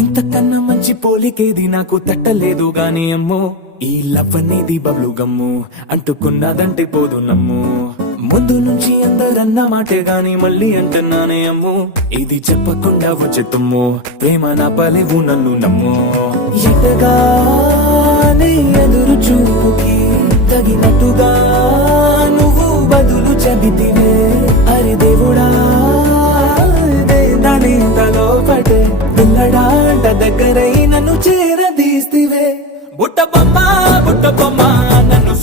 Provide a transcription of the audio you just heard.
ఇంతకన్నా మంచి పోలికేది నాకు తట్టలేదు గాని అమ్మో, ఈ లవ్ అనేది బబ్లు గమ్ము, అంటుకున్నదంటే పోదు నమ్ము. ముందు నుంచి అందరన్న మాటే గాని మళ్ళీ అంటున్నానే అమ్ము, ఇది చెప్పకుండా వచ్చే తుమ్ము, ప్రేమ నా పలేవు నన్ను నమ్ము. ఎటగానే ఎదురు చూకి తగినట్టుగా నువ్వు బదులు చెబితివే, అరి దేవుడా దాని తలో పడే పిల్లడాంట దగ్గరై నన్ను చేరదీస్తివే. బుట్ట బొమ్మ నన్ను